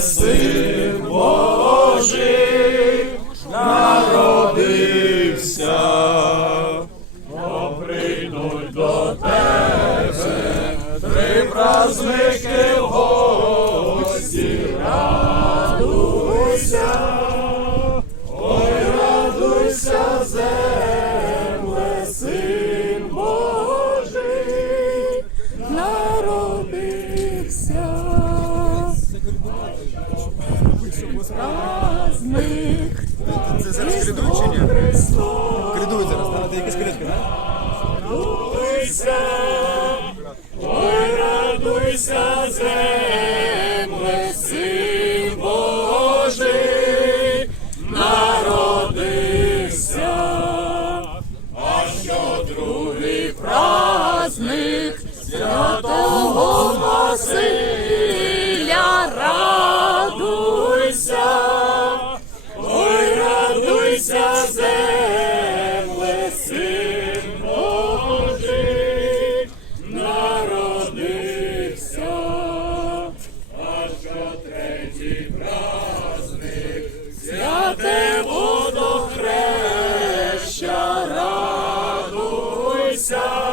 Син Божий народився, О, прийдуть до тебе три праздники в гості, радуйся, ой, радуйся, земле, Праздник Це зараз кридують чи ні? Кридують зараз, треба якісь критки, так? Радуйся, ой, радуйся, земле, Син Божий народився, а що другий Праздник святого Радуйся, земле, син Божий, народився, аж третій праздник, святе водохреща, радуйся.